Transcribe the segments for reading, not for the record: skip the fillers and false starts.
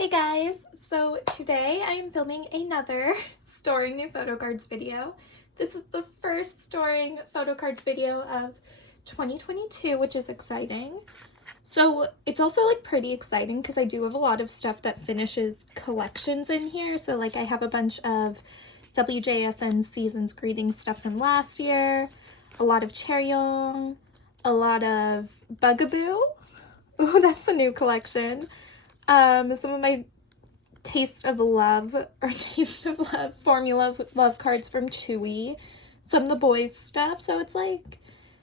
Hey guys, so today I am filming another storing new photo cards video. This is the first storing photo cards video of 2022, which is exciting. So it's also like pretty exciting because I do have a lot of stuff that finishes collections in here. So like I have a bunch of WJSN Seasons Greetings stuff from last year, a lot of Cheryong, a lot of Bugaboo. Ooh, that's a new collection. Some of my Taste of Love Formula Love cards from Chewy, some of the boys stuff, so it's like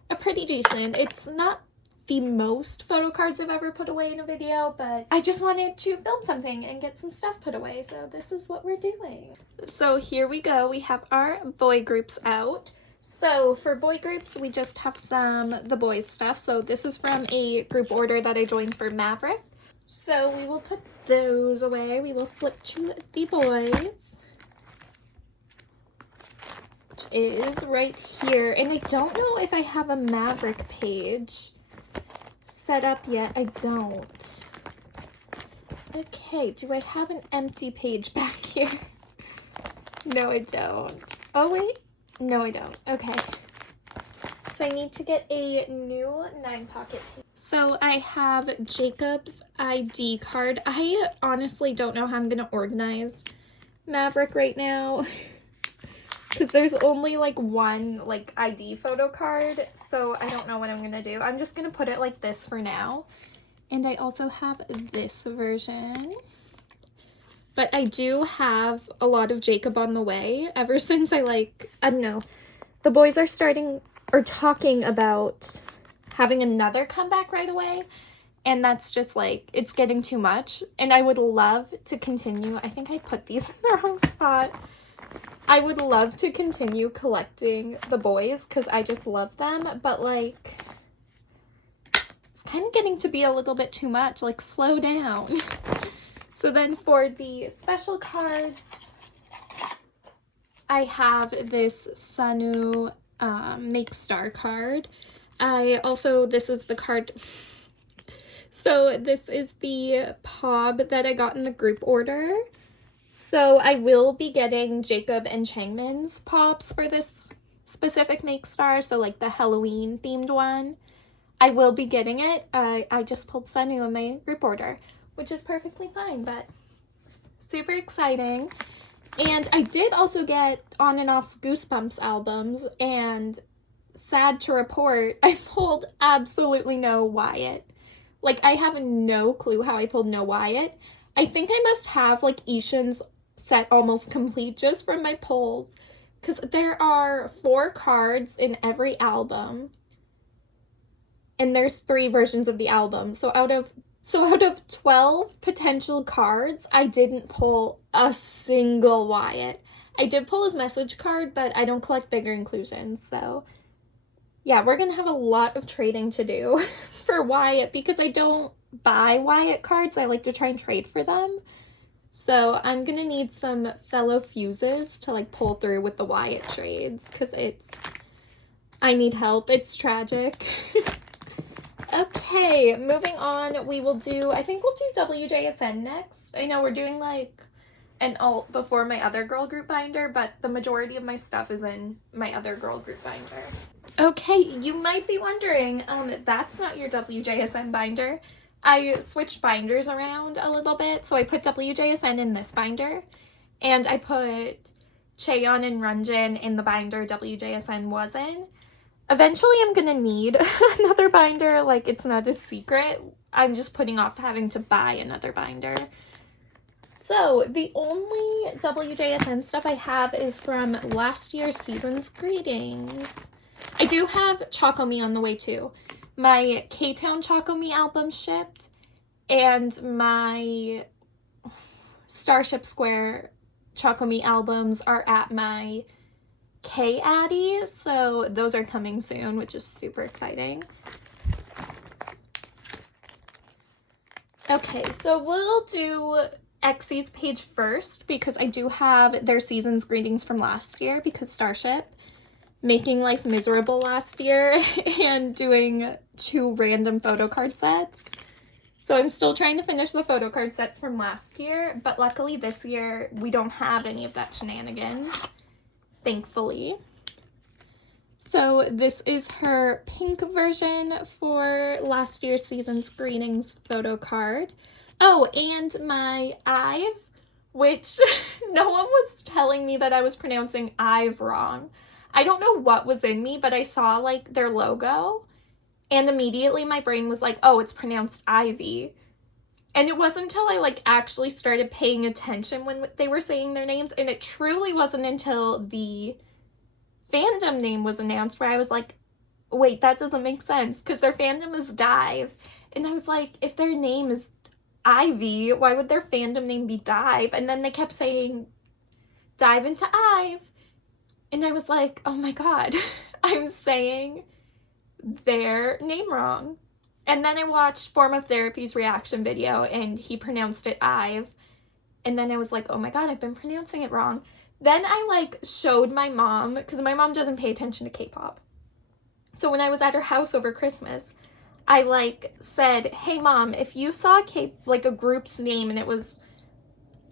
a pretty decent. It's not the most photo cards I've ever put away in a video, but I just wanted to film something and get some stuff put away, so this is what we're doing. So here we go, we have our boy groups out. So for boy groups, we just have the boys stuff. So this is from a group order that I joined for Maverick. So we will put those away. We will flip to the boys, which is right here. And I don't know if I have a Maverick page set up yet. I don't. Okay, do I have an empty page back here? No, I don't. Oh, wait. No, I don't. Okay. So I need to get a new 9-pocket page. So I have Jacob's ID card. I honestly don't know how I'm going to organize Maverick right now because there's only like one like ID photo card, so I don't know what I'm going to do. I'm just going to put it like this for now. And I also have this version. But I do have a lot of Jacob on the way ever since I don't know, the boys are talking about having another comeback right away, and that's just like, it's getting too much, and I would love to continue. I think I put these in the wrong spot. I would love to continue collecting the boys because I just love them, but like it's kind of getting to be a little bit too much. Like, slow down. So then for the special cards, I have this Sanu Make Star card. This is the card. So this is the POB that I got in the group order. So I will be getting Jacob and Changmin's POBs for this specific Make Star. So like the Halloween themed one. I will be getting it. I just pulled Sanu in my group order, which is perfectly fine, but super exciting. And I did also get On and Off's Goosebumps albums, and sad to report, I pulled absolutely no Wyatt. Like, I have no clue how I pulled no Wyatt. I think I must have, like, Ishan's set almost complete just from my pulls, because there are 4 cards in every album, and there's 3 versions of the album. So out of 12 potential cards, I didn't pull a single Wyatt. I did pull his message card, but I don't collect bigger inclusions, so yeah, we're gonna have a lot of trading to do for Wyatt because I don't buy Wyatt cards. I like to try and trade for them. So I'm gonna need some fellow fuses to like pull through with the Wyatt trades because I need help. It's tragic. Okay, moving on, I think we'll do WJSN next. I know we're doing like an alt before my other girl group binder, but the majority of my stuff is in my other girl group binder. Okay, you might be wondering, that's not your WJSN binder. I switched binders around a little bit, so I put WJSN in this binder, and I put Cheon and Runjin in the binder WJSN was in. Eventually, I'm gonna need another binder. Like, it's not a secret. I'm just putting off having to buy another binder. So, the only WJSN stuff I have is from last year's Season's Greetings. I do have Chocome on the way, too. My K-Town Chocome album shipped, and my Starship Square Chocome albums are at my K-Addy, so those are coming soon, which is super exciting. Okay, so we'll do Exy's page first because I do have their Season's Greetings from last year because Starship making life miserable last year and doing 2 random photo card sets. So I'm still trying to finish the photo card sets from last year, but luckily this year we don't have any of that shenanigans, thankfully. So this is her pink version for last year's Season's Greetings photo card. Oh, and my Ive, which no one was telling me that I was pronouncing Ive wrong. I don't know what was in me, but I saw like their logo and immediately my brain was like, oh, it's pronounced Ivy. And it wasn't until I like actually started paying attention when they were saying their names, and it truly wasn't until the fandom name was announced where I was like, wait, that doesn't make sense because their fandom is Dive. And I was like, if their name is Ivy, why would their fandom name be Dive? And then they kept saying Dive into Ive. And I was like, oh my god, I'm saying their name wrong. And then I watched Form of Therapy's reaction video and he pronounced it Ive. And then I was like, oh my god, I've been pronouncing it wrong. Then I like showed my mom, because my mom doesn't pay attention to K-pop. So when I was at her house over Christmas, I like said, hey mom, if you saw like a group's name and it was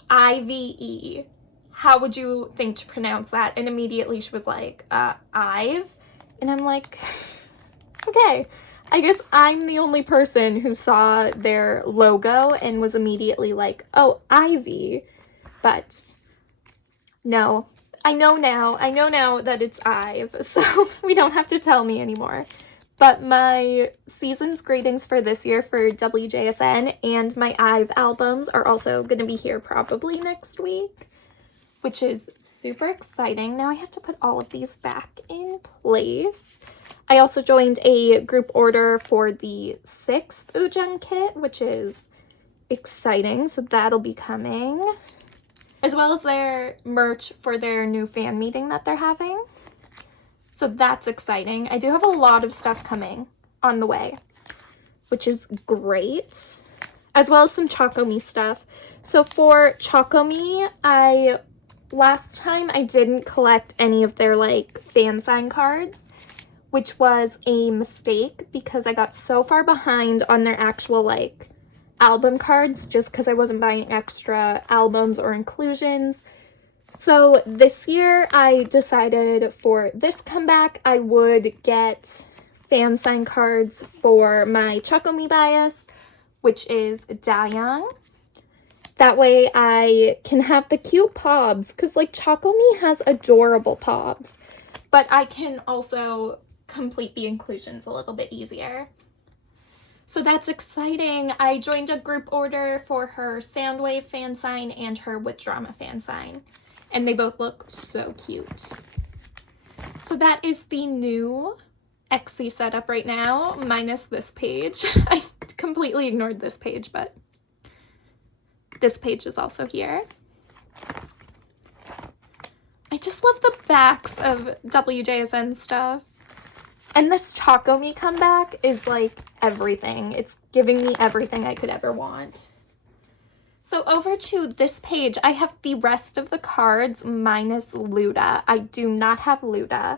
IVE, how would you think to pronounce that? And immediately she was like, Ive. And I'm like, okay, I guess I'm the only person who saw their logo and was immediately like, oh, Ivy. But no, I know now that it's Ive, so we don't have to tell me anymore. But my Season's Greetings for this year for WJSN and my Ive albums are also going to be here probably next week, which is super exciting. Now I have to put all of these back in place. I also joined a group order for the 6th Ujung kit, which is exciting, so that'll be coming. As well as their merch for their new fan meeting that they're having. So that's exciting. I do have a lot of stuff coming on the way, which is great. As well as some Chocome stuff. So for Chocome, last time I didn't collect any of their like fan sign cards, which was a mistake because I got so far behind on their actual like album cards just because I wasn't buying extra albums or inclusions. So this year I decided for this comeback I would get fan sign cards for my Chocome bias, which is Dayoung. That way I can have the cute pobs, because like Chocome has adorable pobs, but I can also complete the inclusions a little bit easier. So that's exciting. I joined a group order for her Soundwave fan sign and her With Drama fan sign, and they both look so cute. So that is the new Itzy setup right now, minus this page. I completely ignored this page, but this page is also here. I just love the backs of WJSN stuff. And this Chocome comeback is like everything. It's giving me everything I could ever want. So over to this page, I have the rest of the cards minus Luda. I do not have Luda,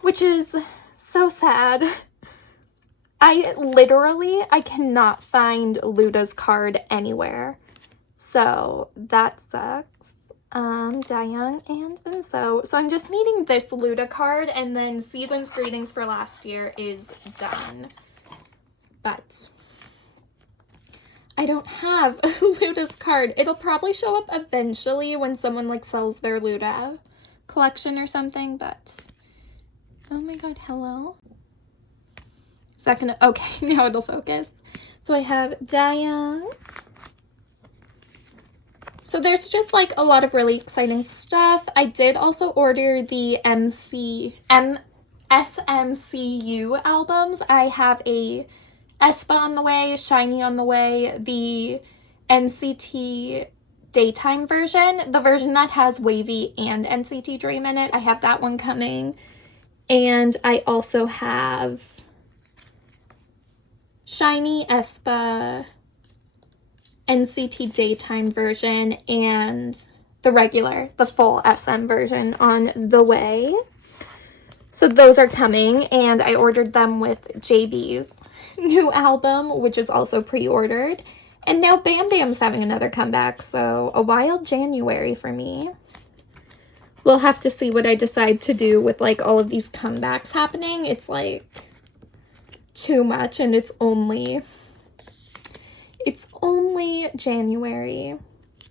which is so sad. I cannot find Luda's card anywhere. So that sucks. Dayoung and Enso. So I'm just needing this Luda card, and then Season's Greetings for last year is done. But I don't have Luda's card. It'll probably show up eventually when someone like sells their Luda collection or something, but oh my god, hello? Is that gonna, okay, now it'll focus. So I have Dayoung. So there's just like a lot of really exciting stuff. I did also order the SMCU albums. I have a Aespa on the way, Shiny on the way, the NCT daytime version, the version that has Wavy and NCT Dream in it. I have that one coming. And I also have Shiny, Aespa, NCT daytime version, and the full SM version on the way. So those are coming, and I ordered them with JB's. new album, which is also pre-ordered. And now Bam Bam's having another comeback, so a wild January for me. We'll have to see what I decide to do with like all of these comebacks happening. It's like too much, and it's only January,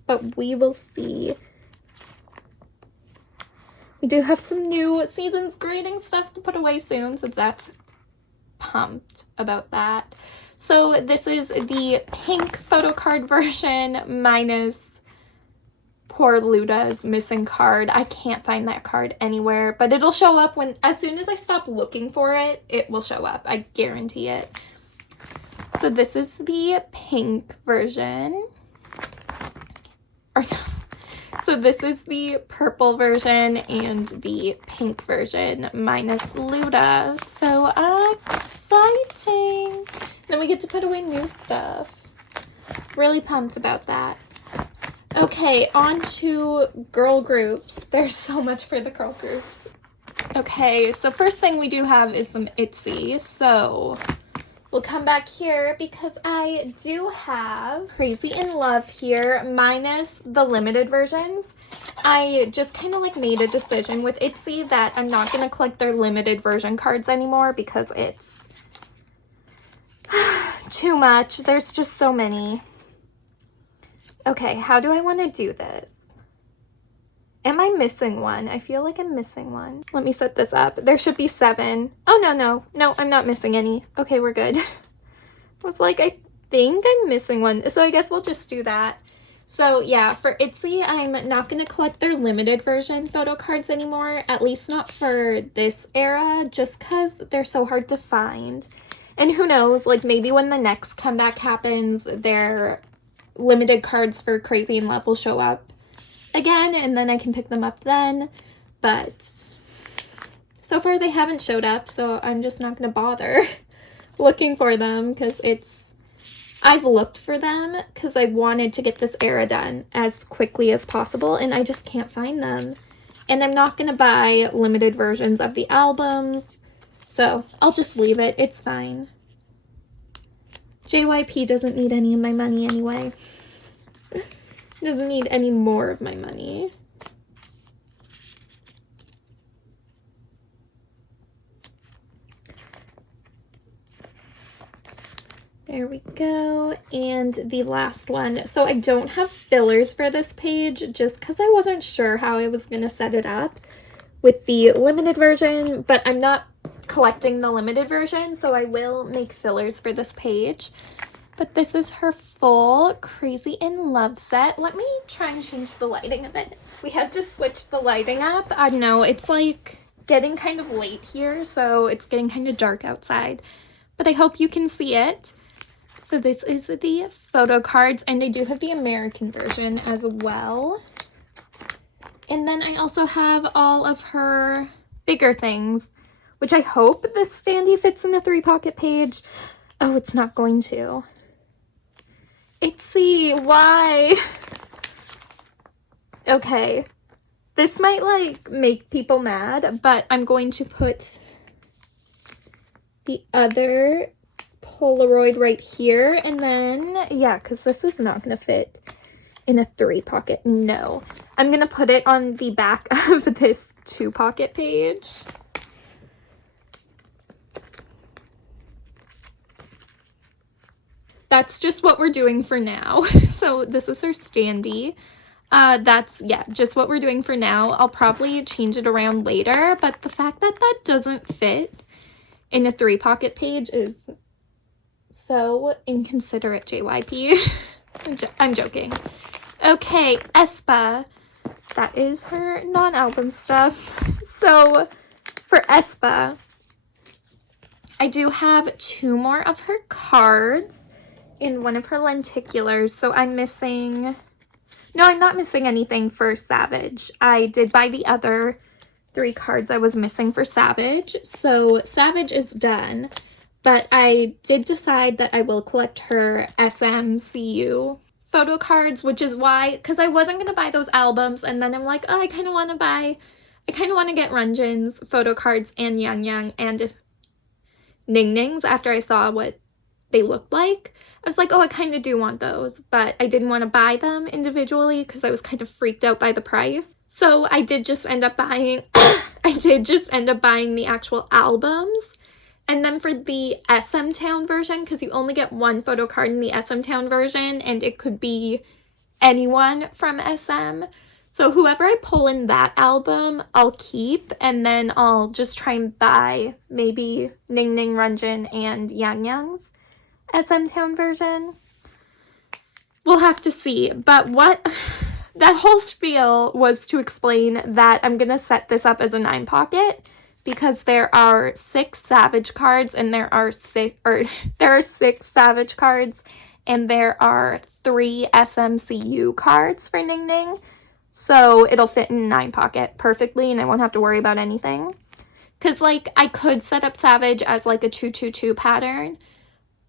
but we will see. We do have some new season's greeting stuff to put away soon, so that's pumped about that. So this is the pink photo card version minus poor Luda's missing card. I can't find that card anywhere, but it'll show up as soon as I stop looking for it, it will show up. I guarantee it. So this is the pink version. So this is the purple version and the pink version minus Luda. So exciting. Then we get to put away new stuff. Really pumped about that. Okay, on to girl groups. There's so much for the girl groups. Okay, so first thing we do have is some Itzy. So we'll come back here because I do have Crazy in Love here minus the limited versions. I just kind of like made a decision with Itzy that I'm not going to collect their limited version cards anymore because it's too much. There's just so many. Okay, how do I want to do this? Am I missing one? I feel like I'm missing one. Let me set this up. There should be 7. Oh, no, I'm not missing any. Okay, we're good. I was like, I think I'm missing one. So I guess we'll just do that. So yeah, for Itzy, I'm not going to collect their limited version photo cards anymore. At least not for this era, just because they're so hard to find. And who knows, like maybe when the next comeback happens, their limited cards for Crazy in Love will show up again, and then I can pick them up then. But so far they haven't showed up, so I'm just not going to bother looking for them because I've looked for them because I wanted to get this era done as quickly as possible, and I just can't find them. And I'm not going to buy limited versions of the albums, so I'll just leave it. It's fine. JYP doesn't need any of my money anyway. Doesn't need any more of my money. There we go. And the last one. So I don't have fillers for this page just because I wasn't sure how I was going to set it up with the limited version, but I'm not collecting the limited version, so I will make fillers for this page. But this is her full Crazy in Love set. Let me try and change the lighting a bit. We had to switch the lighting up. I don't know, it's like getting kind of late here, so it's getting kind of dark outside. But I hope you can see it. So this is the photo cards, and I do have the American version as well. And then I also have all of her bigger things, which I hope this standee fits in a 3-pocket page. Oh, it's not going to. Itzy, why? Okay, this might like make people mad, but I'm going to put the other Polaroid right here, and then yeah, because this is not going to fit in a 3-pocket. No, I'm going to put it on the back of this 2-pocket page. That's just what we're doing for now. So this is her standee. That's, yeah, just what we're doing for now. I'll probably change it around later, but the fact that that doesn't fit in a 3-pocket page is so inconsiderate, JYP. I'm joking. Okay, Aespa. That is her non-album stuff. So for Aespa, I do have 2 more of her cards in one of her lenticulars, so I'm missing... No, I'm not missing anything for Savage. I did buy the other 3 cards I was missing for Savage, so Savage is done, but I did decide that I will collect her SMCU photo cards, which is why, because I wasn't going to buy those albums, and then I'm like, oh, I kind of want to get Renjin's photo cards and Yang Yang and Ning Ning's after I saw what they looked like. I was like, oh, I kind of do want those, but I didn't want to buy them individually because I was kind of freaked out by the price. So I did just end up buying, the actual albums. And then for the SM Town version, because you only get one photo card in the SM Town version, and it could be anyone from SM. So whoever I pull in that album, I'll keep, and then I'll just try and buy maybe Ning Ning, Runjin, and Yang Yang's SM Town version. We'll have to see. But that whole spiel was to explain that I'm going to set this up as a 9 pocket because there are 6 Savage cards and there are 6 Savage cards and there are 3 SMCU cards for Ning Ning. So it'll fit in 9 pocket perfectly and I won't have to worry about anything. Because, like, I could set up Savage as, like, a 2-2-2 pattern,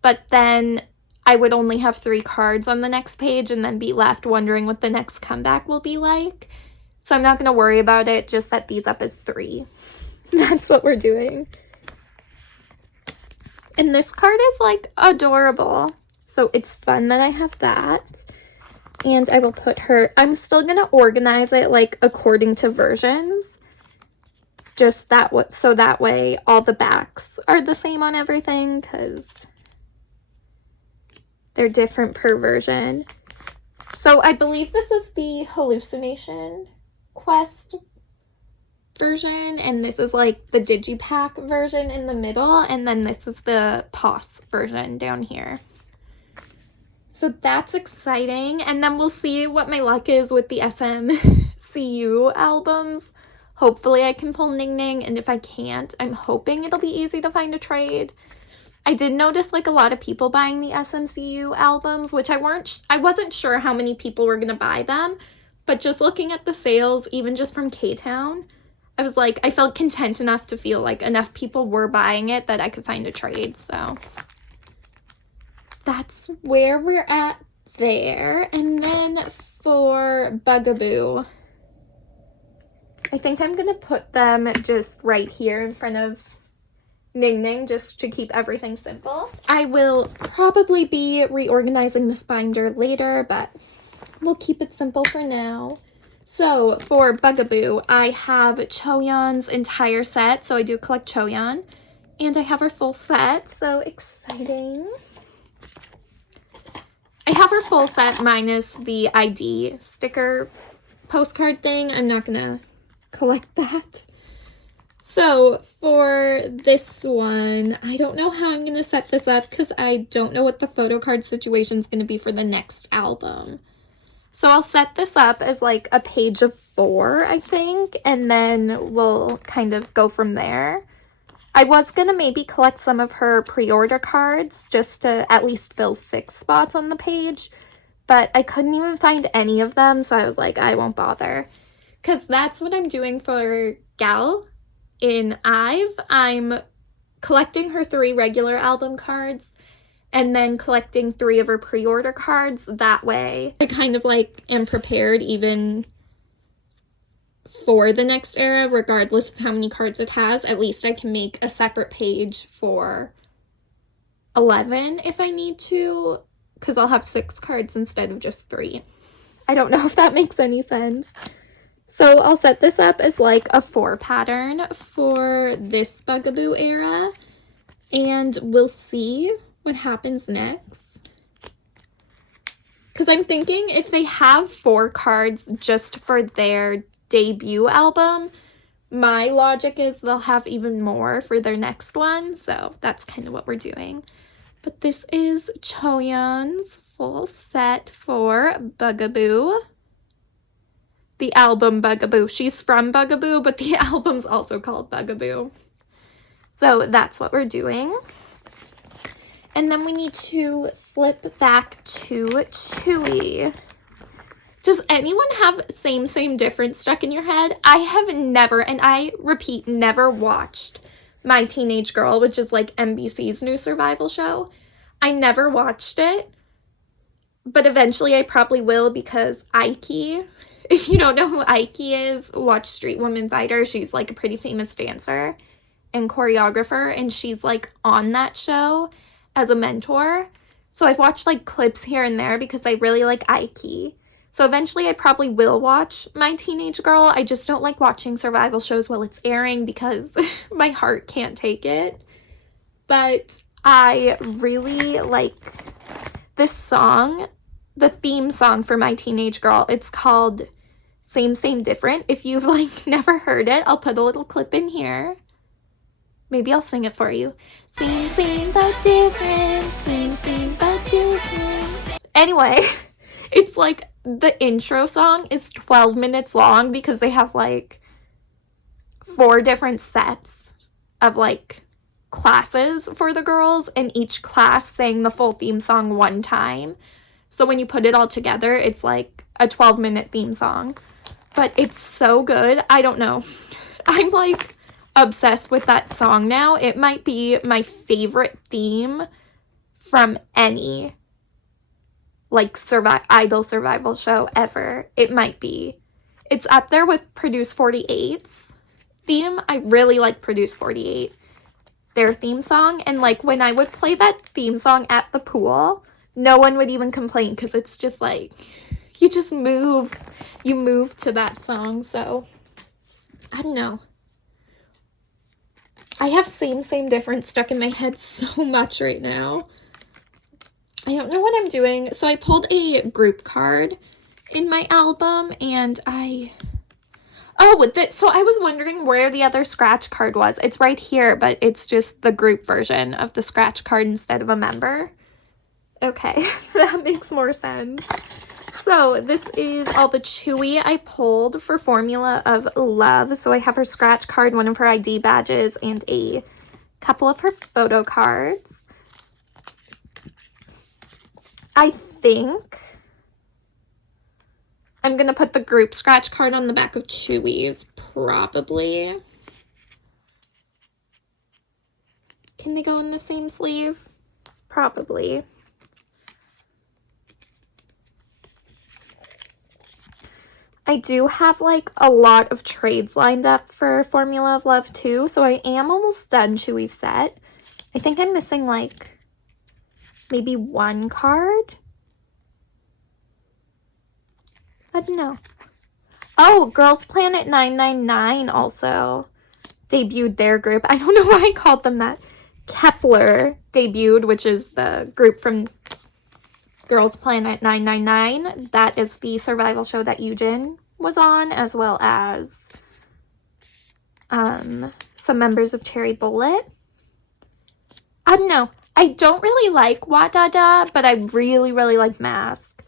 but then I would only have 3 cards on the next page and then be left wondering what the next comeback will be like. So I'm not going to worry about it, just set these up as 3. That's what we're doing. And this card is, like, adorable. So it's fun that I have that. And I will put her, I'm still going to organize it, like, according to versions. Just that way, so that way all the backs are the same on everything, because they're different per version. So I believe this is the Hallucination Quest version, and this is like the Digipack version in the middle, and then this is the POS version down here. So that's exciting, and then we'll see what my luck is with the SMCU albums. Hopefully I can pull Ning Ning, and if I can't, I'm hoping it'll be easy to find a trade. I did notice, like, a lot of people buying the SMCU albums, which I wasn't sure how many people were going to buy them, but just looking at the sales, even just from K-Town, I was like, I felt content enough to feel like enough people were buying it that I could find a trade, so that's where we're at there. And then for Bugaboo, I think I'm going to put them just right here in front of Ning Ning just to keep everything simple. I will probably be reorganizing this binder later, but we'll keep it simple for now. So for Bugaboo, I have Choyeon's entire set, so I do collect Choyeon, and I have her full set, so exciting. I have her full set minus the ID sticker postcard thing. I'm not gonna collect that. So for this one, I don't know how I'm going to set this up because I don't know what the photo card situation is going to be for the next album. So I'll set this up as like a page of 4, I think, and then we'll kind of go from there. I was going to maybe collect some of her pre-order cards just to at least fill 6 spots on the page, but I couldn't even find any of them, so I was like, I won't bother. Because that's what I'm doing for Gal in IVE. I'm collecting her 3 regular album cards and then collecting 3 of her pre-order cards. That way I kind of like am prepared even for the next era, regardless of how many cards it has. At least I can make a separate page for 11 if I need to, because I'll have 6 cards instead of just 3. I don't know if that makes any sense. So I'll set this up as like a 4 pattern for this Bugaboo era, and we'll see what happens next. Because I'm thinking if they have 4 cards just for their debut album, my logic is they'll have even more for their next one, so that's kind of what we're doing. But this is Choyeon's full set for Bugaboo. The album Bugaboo. She's from Bugaboo, but the album's also called Bugaboo. So that's what we're doing. And then we need to flip back to Chewy. Does anyone have same, different stuck in your head? I have never, and I repeat, never watched My Teenage Girl, which is like NBC's new survival show. I never watched it, but eventually I probably will because Aiki, if you don't know who Aiki is, watch Street Woman Fighter. She's like a pretty famous dancer and choreographer, and she's like on that show as a mentor. So I've watched like clips here and there because I really like Aiki. So eventually I probably will watch My Teenage Girl. I just don't like watching survival shows while it's airing because my heart can't take it. But I really like this song, the theme song for My Teenage Girl. It's called Same Same Different. If you've like never heard it, I'll put a little clip in here. Maybe I'll sing it for you. Same same but different, same same but different. Anyway, it's like the intro song is 12 minutes long because they have like 4 different sets of like classes for the girls, and each class sang the full theme song one time. So when you put it all together, it's like a 12-minute theme song. But it's so good. I don't know. I'm like obsessed with that song now. It might be my favorite theme from any like idol survival show ever. It might be. It's up there with Produce 48's theme. I really like Produce 48, their theme song. And like when I would play that theme song at the pool, no one would even complain because it's just like you just move. You move to that song. So I don't know. I have Same Same Different stuck in my head so much right now. I don't know what I'm doing. So I pulled a group card in my album and so I was wondering where the other scratch card was. It's right here, but it's just the group version of the scratch card instead of a member. Okay, that makes more sense. So this is all the Chewy I pulled for Formula of Love. So I have her scratch card, one of her ID badges, and a couple of her photo cards. I think I'm going to put the group scratch card on the back of Chewy's, probably. Can they go in the same sleeve? Probably. I do have like a lot of trades lined up for Formula of Love too, so I am almost done Chewy's set. I think I'm missing like maybe 1 card. I don't know. Oh, Girls Planet 999 also debuted their group. I don't know why I called them that. Kepler debuted, which is the group from Girls Planet 999. That is the survival show that Eugen was on, as well as some members of Cherry Bullet. I don't know. I don't really like Wadada, but I really, really like Mask.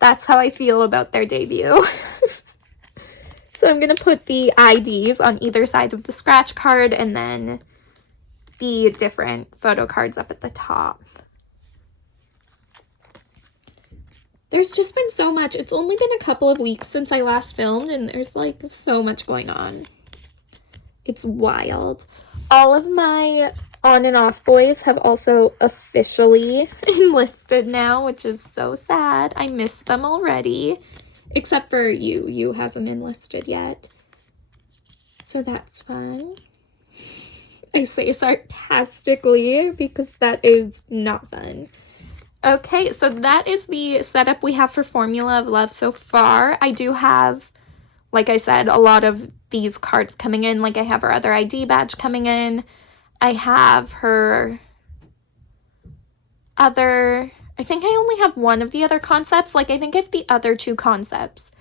That's how I feel about their debut. So I'm going to put the IDs on either side of the scratch card and then the different photo cards up at the top. There's just been so much. It's only been a couple of weeks since I last filmed, and there's like so much going on. It's wild. All of my on and off boys have also officially enlisted now, which is so sad. I miss them already. Except for you. You hasn't enlisted yet. So that's fun. I say sarcastically because that is not fun. Okay, so that is the setup we have for Formula of Love so far. I do have, like I said, a lot of these cards coming in. Like I have her other ID badge coming in. I have her other, I think I only have one of the other concepts. Like I think I have the other 2 concepts,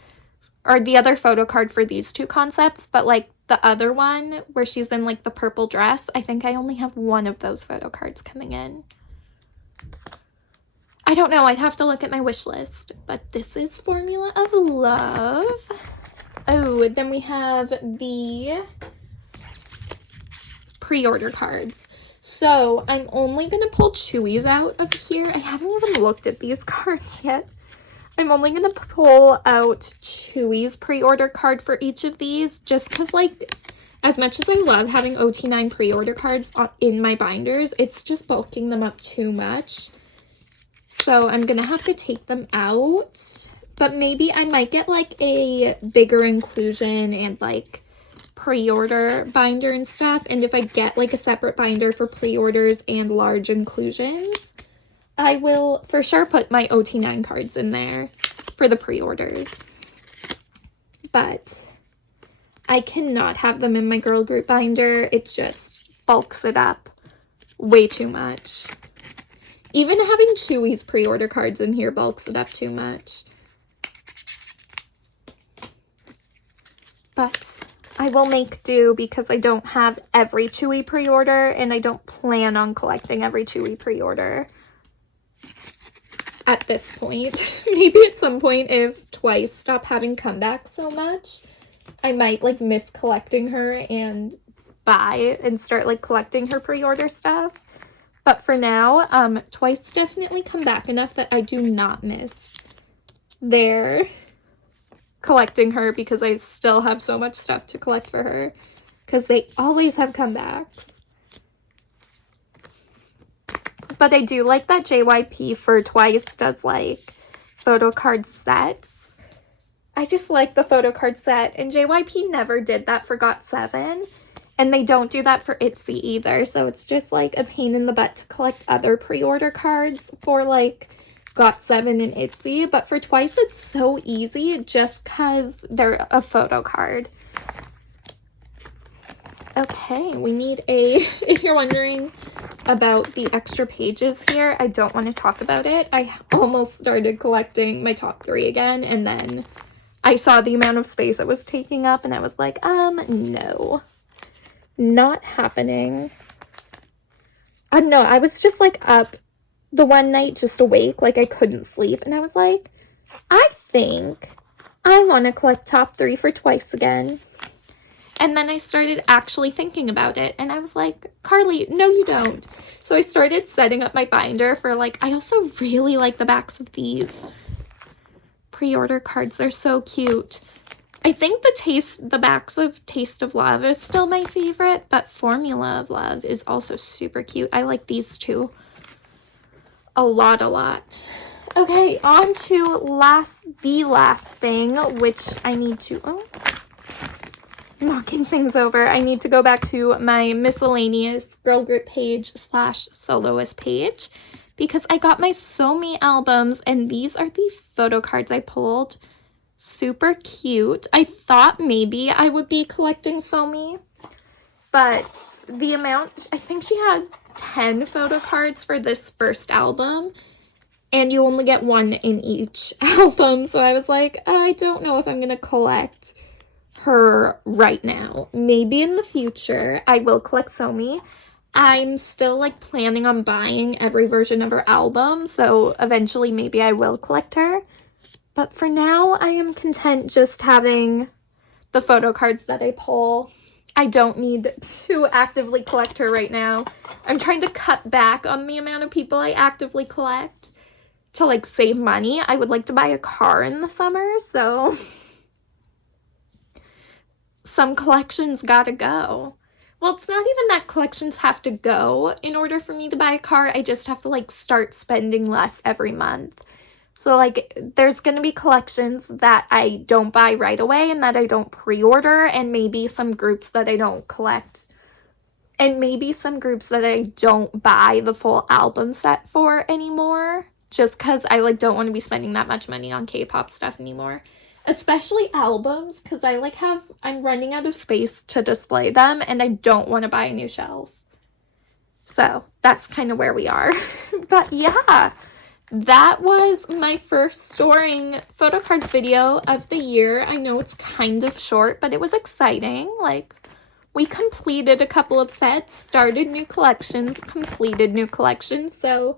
or the other photo card for these 2 concepts, but like the other one where she's in like the purple dress, I think I only have one of those photo cards coming in. I don't know. I'd have to look at my wish list. But this is Formula of Love. Oh, then we have the pre-order cards. So I'm only going to pull Chewy's out of here. I haven't even looked at these cards yet. I'm only going to pull out Chewy's pre-order card for each of these. Just because, like, as much as I love having OT9 pre-order cards in my binders, it's just bulking them up too much. So I'm going to have to take them out, but maybe I might get like a bigger inclusion and like pre-order binder and stuff. And if I get like a separate binder for pre-orders and large inclusions, I will for sure put my OT9 cards in there for the pre-orders. But I cannot have them in my girl group binder. It just bulks it up way too much. Even having Chewy's pre-order cards in here bulks it up too much. But I will make do because I don't have every Chewy pre-order and I don't plan on collecting every Chewy pre-order at this point. Maybe at some point if Twice stop having comebacks so much, I might like miss collecting her and buy and start like collecting her pre-order stuff. But for now, Twice definitely come back enough that I do not miss their collecting her because I still have so much stuff to collect for her because they always have comebacks. But I do like that JYP for Twice does like photo card sets. I just like the photo card set, and JYP never did that for GOT7, and they don't do that for Itzy either, so it's just like a pain in the butt to collect other pre-order cards for like GOT7 and Itzy, but for Twice it's so easy just because they're a photo card. Okay, we need a, if you're wondering about the extra pages here, I don't want to talk about it. I almost started collecting my top 3 again, and then I saw the amount of space it was taking up, and I was like, no. Not happening. No, I was just, like, up the one night, just awake, like, I couldn't sleep, and I was like, I think I want to collect top 3 for Twice again. And then I started actually thinking about it, and I was like, Carly, no you don't. So I started setting up my binder for, like, I also really like the backs of these pre-order cards. They're so cute. I think the backs of Taste of Love is still my favorite, but Formula of Love is also super cute. I like these two a lot. Okay, on to the last thing, which I need to, knocking things over. I need to go back to my miscellaneous girl group page / soloist page because I got my Somi albums, and these are the photo cards I pulled. Super cute. I thought maybe I would be collecting Somi, but the amount, I think she has 10 photo cards for this first album, and you only get 1 in each album, so I was like, I don't know if I'm gonna collect her right now. Maybe in the future I will collect Somi. I'm still like planning on buying every version of her album, so eventually maybe I will collect her. But for now, I am content just having the photo cards that I pull. I don't need to actively collect her right now. I'm trying to cut back on the amount of people I actively collect to like save money. I would like to buy a car in the summer, so some collections gotta go. Well, it's not even that collections have to go in order for me to buy a car. I just have to like start spending less every month. So like there's gonna be collections that I don't buy right away and that I don't pre-order, and maybe some groups that I don't collect, and maybe some groups that I don't buy the full album set for anymore, just because I like don't want to be spending that much money on K-pop stuff anymore. Especially albums, because I'm running out of space to display them, and I don't want to buy a new shelf. So that's kind of where we are. But yeah, that was my first storing photo cards video of the year. I know it's kind of short, but it was exciting. Like, we completed a couple of sets, started new collections, completed new collections, so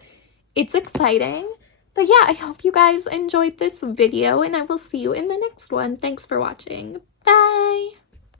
it's exciting. But yeah, I hope you guys enjoyed this video, and I will see you in the next one. Thanks for watching. Bye!